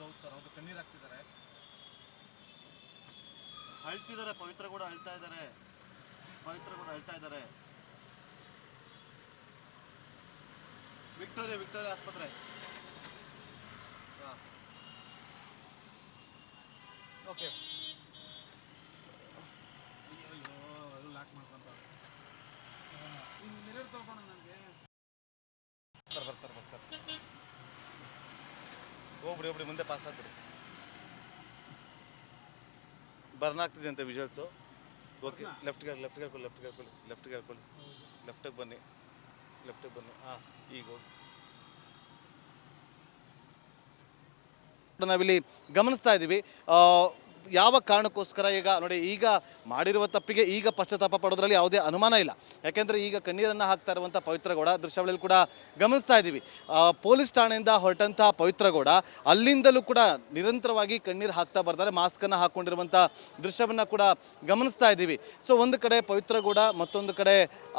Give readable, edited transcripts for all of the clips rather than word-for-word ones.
ಹೌದೌದು ಸರ್, ಹೌದು. ಕಣ್ಣೀರು ಹಾಕ್ತಿದ್ದಾರೆ. ಅಳ್ತಿದ್ದಾರೆ. ಪವಿತ್ರ ಕೂಡ ಅಳ್ತಾ ಇದ್ದಾರೆ. ವಿಕ್ಟೋರಿಯಾ ಆಸ್ಪತ್ರೆ. ಓಕೆ. ಅಯ್ಯೋ, ಅದು ಲಾಕ್ ಮಾಡ್ಕೊಂತ ಮಿರರ್ ತಗೋಣ ನನಗೆ. ಬರ್ತಾರೆ. ಹೋಗ್ಬಿಡಿ ಮುಂದೆ ಪಾಸ್ ಆಗ್ಬಿಡಿ. ಬರ್ನ್ ಆಗ್ತಿದೆ ಅಂತೆ ವಿಜುವಲ್ಸು. ಓಕೆ, ಲೆಫ್ಟ್ಗೆ ಬನ್ನಿ. ಹಾಂ, ಈಗ ನಾವಿಲ್ಲಿ ಗಮನಿಸ್ತಾ ಇದ್ದೀವಿ. ಯಾವ ಕಾರಣಕ್ಕೋಸ್ಕರ ಈಗ ನೋಡಿ, ಈಗ ಮಾಡಿರುವ ತಪ್ಪಿಗೆ ಈಗ ಪಶ್ಚಾತ್ತಾಪ ಪಡೋದ್ರಲ್ಲಿ ಯಾವುದೇ ಅನುಮಾನ ಇಲ್ಲ. ಯಾಕೆಂದರೆ ಈಗ ಕಣ್ಣೀರನ್ನು ಹಾಕ್ತಾ ಇರುವಂಥ ಪವಿತ್ರಗೌಡ ದೃಶ್ಯಾವಳಿಯಲ್ಲಿ ಕೂಡ ಗಮನಿಸ್ತಾ ಇದ್ದೀವಿ. ಪೊಲೀಸ್ ಠಾಣೆಯಿಂದ ಹೊರಟಂಥ ಪವಿತ್ರಗೌಡ ಅಲ್ಲಿಂದಲೂ ಕೂಡ ನಿರಂತರವಾಗಿ ಕಣ್ಣೀರು ಹಾಕ್ತಾ ಬರ್ತಾರೆ. ಮಾಸ್ಕನ್ನು ಹಾಕ್ಕೊಂಡಿರುವಂಥ ದೃಶ್ಯವನ್ನು ಕೂಡ ಗಮನಿಸ್ತಾ ಇದ್ದೀವಿ. ಸೊ ಒಂದು ಕಡೆ ಪವಿತ್ರಗೌಡ, ಮತ್ತೊಂದು ಕಡೆ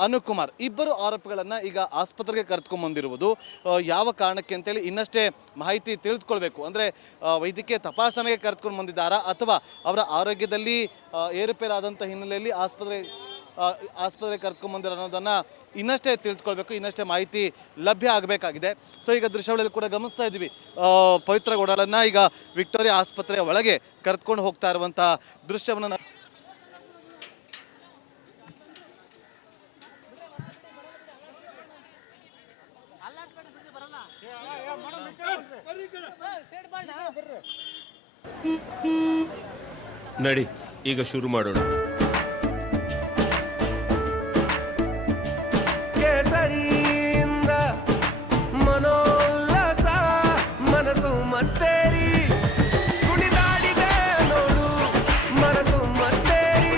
ಅನುಕುಮಾರ್, ಇಬ್ಬರು ಆರೋಪಿಗಳನ್ನು ಈಗ ಆಸ್ಪತ್ರೆಗೆ ಕರೆದುಕೊಂಡ್ಬಂದಿರುವುದು ಯಾವ ಕಾರಣಕ್ಕೆ ಅಂತೇಳಿ ಇನ್ನಷ್ಟೇ ಮಾಹಿತಿ ತಿಳಿದುಕೊಳ್ಬೇಕು. ಅಂದರೆ ವೈದ್ಯಕೀಯ ತಪಾಸಣೆಗೆ ಕರೆದುಕೊಂಡು ಬಂದಿದ್ದಾರಾ ಅಥವಾ ಅವರ ಆರೋಗ್ಯದಲ್ಲಿ ಏರುಪೇರಾದಂಥ ಹಿನ್ನೆಲೆಯಲ್ಲಿ ಆಸ್ಪತ್ರೆಗೆ ಕರ್ಕೊಂಡ್ಬಂದಿರೋ ಅನ್ನೋದನ್ನು ಇನ್ನಷ್ಟೇ ತಿಳಿದುಕೊಳ್ಬೇಕು, ಇನ್ನಷ್ಟೇ ಮಾಹಿತಿ ಲಭ್ಯ ಆಗಬೇಕಾಗಿದೆ. ಸೊ ಈಗ ದೃಶ್ಯಾವಳಿಯಲ್ಲಿ ಕೂಡ ಗಮನಿಸ್ತಾ ಇದ್ದೀವಿ, ಪವಿತ್ರಗೌಡರನ್ನು ಈಗ ವಿಕ್ಟೋರಿಯಾ ಆಸ್ಪತ್ರೆಯ ಒಳಗೆ ಕರೆದುಕೊಂಡು ಹೋಗ್ತಾ ಇರುವಂಥ ದೃಶ್ಯವನ್ನು ನಡಿ, ಈಗ ಶುರು ಮಾಡೋಣ. ಕೇಸರಿಯಿಂದ ಮನೋಲ್ಲಾಸ ಮನಸ್ಸು ಮತ್ತೇರಿ ಕುಣಿದಾಡಿದೆ ನೋಡು, ಮನಸ್ಸು ಮತ್ತೇರಿ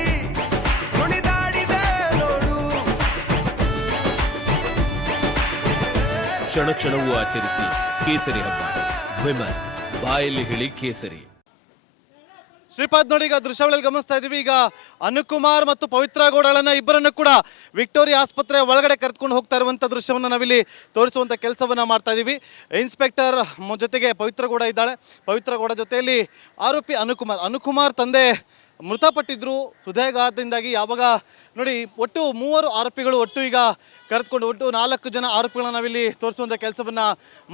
ಕುಣಿದಾಡಿದೆ ನೋಡು. ಕ್ಷಣ ಕ್ಷಣವೂ ಆಚರಿಸಿ ಕೇಸರಿ ಹಬ್ಬ. ವಿಮಲ್ ಬಾಯಲ್ಲಿ ಹೇಳಿ ಕೇಸರಿ. ಶ್ರೀಪಾದ್ ನೋಡಿ, ಈಗ ದೃಶ್ಯಾವಳಿಯಲ್ಲಿ ಗಮನಿಸ್ತಾ ಇದ್ದೀವಿ. ಈಗ ಅನುಕುಮಾರ್ ಮತ್ತು ಪವಿತ್ರಗೌಡಳನ್ನ ಇಬ್ಬರನ್ನು ಕೂಡ ವಿಕ್ಟೋರಿಯಾ ಆಸ್ಪತ್ರೆ ಒಳಗಡೆ ಕರೆದುಕೊಂಡು ಹೋಗ್ತಾ ಇರುವಂಥ ದೃಶ್ಯವನ್ನು ನಾವಿಲ್ಲಿ ತೋರಿಸುವಂಥ ಕೆಲಸವನ್ನು ಮಾಡ್ತಾ ಇದ್ದೀವಿ. ಇನ್ಸ್ಪೆಕ್ಟರ್ ಜೊತೆಗೆ ಪವಿತ್ರಗೌಡ ಇದ್ದಾಳೆ. ಪವಿತ್ರಗೌಡ ಜೊತೆಯಲ್ಲಿ ಆರೋಪಿ ಅನುಕುಮಾರ್ ತಂದೆ ಮೃತಪಟ್ಟಿದ್ರು ಹೃದಯಾಘಾತದಿಂದಾಗಿ. ಯಾವಾಗ ನೋಡಿ, ಒಟ್ಟು 3 ಆರೋಪಿಗಳು ಈಗ ಕರೆದುಕೊಂಡು ಒಟ್ಟು 4 ಜನ ಆರೋಪಿಗಳನ್ನ ನಾವಿಲ್ಲಿ ತೋರಿಸುವಂಥ ಕೆಲಸವನ್ನು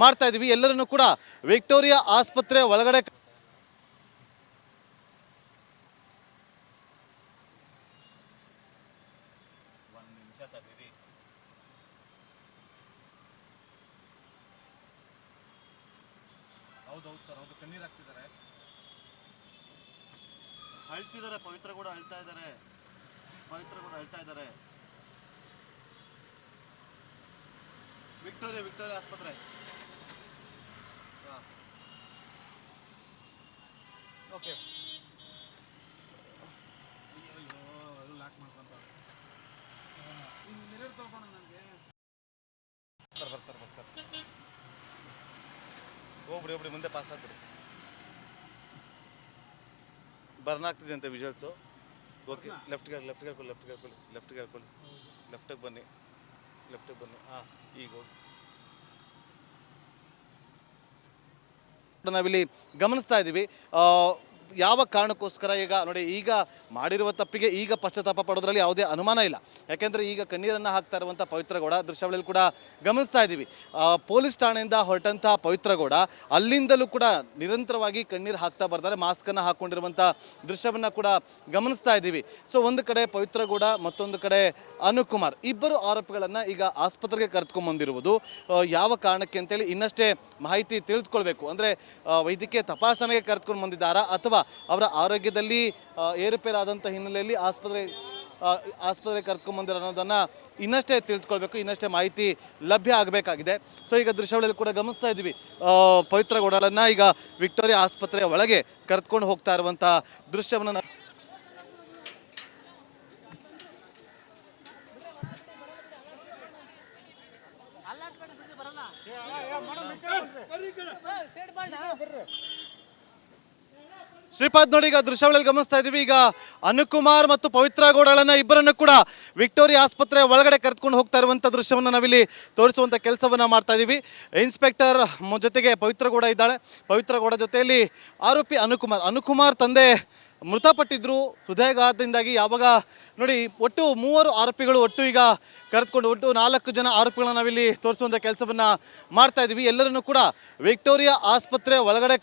ಮಾಡ್ತಾ ಇದ್ದೀವಿ. ಎಲ್ಲರನ್ನೂ ಕೂಡ ವಿಕ್ಟೋರಿಯಾ ಆಸ್ಪತ್ರೆ ಒಳಗಡೆ ಹೌದೌದು ಸರ್, ಹೌದು. ಕಣ್ಣೀರು ಹಾಕ್ತಿದ್ದಾರೆ. ಅಳ್ತಿದ್ದಾರೆ. ಪವಿತ್ರ ಕೂಡ ಅಳ್ತಾ ಇದ್ದಾರೆ. ವಿಕ್ಟೋರಿಯಾ ಆಸ್ಪತ್ರೆ. ಓಕೆ. ಅಯ್ಯೋ, ಅದು ಲಾಕ್ ಮಾಡ್ಕೊಂತ ಮಿರರ್ ತಗೋಣ ನನಗೆ. ಬರ್ತಾರೆ. ಹೋಗ್ಬಿಡಿ ಮುಂದೆ ಪಾಸ್ ಆಗ್ಬಿಡಿ. ಬರ್ನ್ ಆಗ್ತಿದೆ ಅಂತೆ ವಿಜುವಲ್ಸು. ಓಕೆ, ಲೆಫ್ಟ್ಗೆ ಬನ್ನಿ. ಹಾಂ, ಈಗ ನಾವಿಲ್ಲಿ ಗಮನಿಸ್ತಾ ಇದ್ದೀವಿ. ಯಾವ ಕಾರಣಕ್ಕೋಸ್ಕರ ಈಗ ನೋಡಿ, ಈಗ ಮಾಡಿರುವ ತಪ್ಪಿಗೆ ಈಗ ಪಶ್ಚಾತ್ತಾಪ ಪಡೋದ್ರಲ್ಲಿ ಯಾವುದೇ ಅನುಮಾನ ಇಲ್ಲ. ಯಾಕೆಂದರೆ ಈಗ ಕಣ್ಣೀರನ್ನು ಹಾಕ್ತಾ ಇರುವಂಥ ಪವಿತ್ರಗೌಡ ದೃಶ್ಯಾವಳಿಯಲ್ಲಿ ಕೂಡ ಗಮನಿಸ್ತಾ ಇದ್ದೀವಿ. ಪೊಲೀಸ್ ಠಾಣೆಯಿಂದ ಹೊರಟಂಥ ಪವಿತ್ರಗೌಡ ಅಲ್ಲಿಂದಲೂ ಕೂಡ ನಿರಂತರವಾಗಿ ಕಣ್ಣೀರು ಹಾಕ್ತಾ ಬರ್ತಾರೆ. ಮಾಸ್ಕನ್ನು ಹಾಕ್ಕೊಂಡಿರುವಂಥ ದೃಶ್ಯವನ್ನು ಕೂಡ ಗಮನಿಸ್ತಾ ಇದ್ದೀವಿ. ಸೊ ಒಂದು ಕಡೆ ಪವಿತ್ರಗೌಡ, ಮತ್ತೊಂದು ಕಡೆ ಅನುಕುಮಾರ್, ಇಬ್ಬರು ಆರೋಪಿಗಳನ್ನು ಈಗ ಆಸ್ಪತ್ರೆಗೆ ಕರೆದುಕೊಂಡ್ಬಂದಿರುವುದು ಯಾವ ಕಾರಣಕ್ಕೆ ಅಂತೇಳಿ ಇನ್ನಷ್ಟೇ ಮಾಹಿತಿ ತಿಳಿದುಕೊಳ್ಬೇಕು. ಅಂದರೆ ವೈದ್ಯಕೀಯ ತಪಾಸಣೆಗೆ ಕರೆದುಕೊಂಡು ಬಂದಿದ್ದಾರಾ ಅಥವಾ ಅವರ ಆರೋಗ್ಯದಲ್ಲಿ ಏರುಪೇರಾದಂಥ ಹಿನ್ನೆಲೆಯಲ್ಲಿ ಆಸ್ಪತ್ರೆಗೆ ಕರ್ಕೊಂಡ್ಬಂದಿರೋ ಅನ್ನೋದನ್ನು ಇನ್ನಷ್ಟೇ ತಿಳಿದುಕೊಳ್ಬೇಕು, ಇನ್ನಷ್ಟೇ ಮಾಹಿತಿ ಲಭ್ಯ ಆಗಬೇಕಾಗಿದೆ. ಸೊ ಈಗ ದೃಶ್ಯಾವಳಿಯಲ್ಲಿ ಕೂಡ ಗಮನಿಸ್ತಾ ಇದ್ದೀವಿ, ಪವಿತ್ರಗೌಡರನ್ನು ಈಗ ವಿಕ್ಟೋರಿಯಾ ಆಸ್ಪತ್ರೆಯ ಒಳಗೆ ಕರೆದುಕೊಂಡು ಹೋಗ್ತಾ ಇರುವಂಥ ದೃಶ್ಯವನ್ನು ಶ್ರೀಪಾದ್ ನೋಡಿ, ಈಗ ದೃಶ್ಯಾವಳಿಯಲ್ಲಿ ಗಮನಿಸ್ತಾ ಇದೀವಿ. ಈಗ ಅನುಕುಮಾರ್ ಮತ್ತು ಪವಿತ್ರ ಗೌಡಳನ್ನ ಇಬ್ಬರನ್ನು ಕೂಡ ವಿಕ್ಟೋರಿಯಾ ಆಸ್ಪತ್ರೆ ಒಳಗಡೆ ಕರೆದುಕೊಂಡು ಹೋಗ್ತಾ ಇರುವಂತ ದೃಶ್ಯವನ್ನು ನಾವಿಲ್ಲಿ ತೋರಿಸುವಂತ ಕೆಲಸವನ್ನ ಮಾಡ್ತಾ ಇದೀವಿ. ಇನ್ಸ್ಪೆಕ್ಟರ್ ಜೊತೆಗೆ ಪವಿತ್ರ ಗೌಡ ಇದ್ದಾಳೆ. ಪವಿತ್ರ ಗೌಡ ಜೊತೆಯಲ್ಲಿ ಆರೋಪಿ ಅನುಕುಮಾರ್ ತಂದೆ ಮೃತಪಟ್ಟಿದ್ರು ಹೃದಯಾಘಾತದಿಂದಾಗಿ. ಯಾವಾಗ ನೋಡಿ, ಒಟ್ಟು 3 ಆರೋಪಿಗಳು ಒಟ್ಟು ಈಗ ಕರೆದುಕೊಂಡು ಒಟ್ಟು 4 ಜನ ಆರೋಪಿಗಳನ್ನ ನಾವಿಲ್ಲಿ ತೋರಿಸುವಂತ ಕೆಲಸವನ್ನ ಮಾಡ್ತಾ ಇದೀವಿ. ಎಲ್ಲರನ್ನೂ ಕೂಡ ವಿಕ್ಟೋರಿಯಾ ಆಸ್ಪತ್ರೆ ಒಳಗಡೆ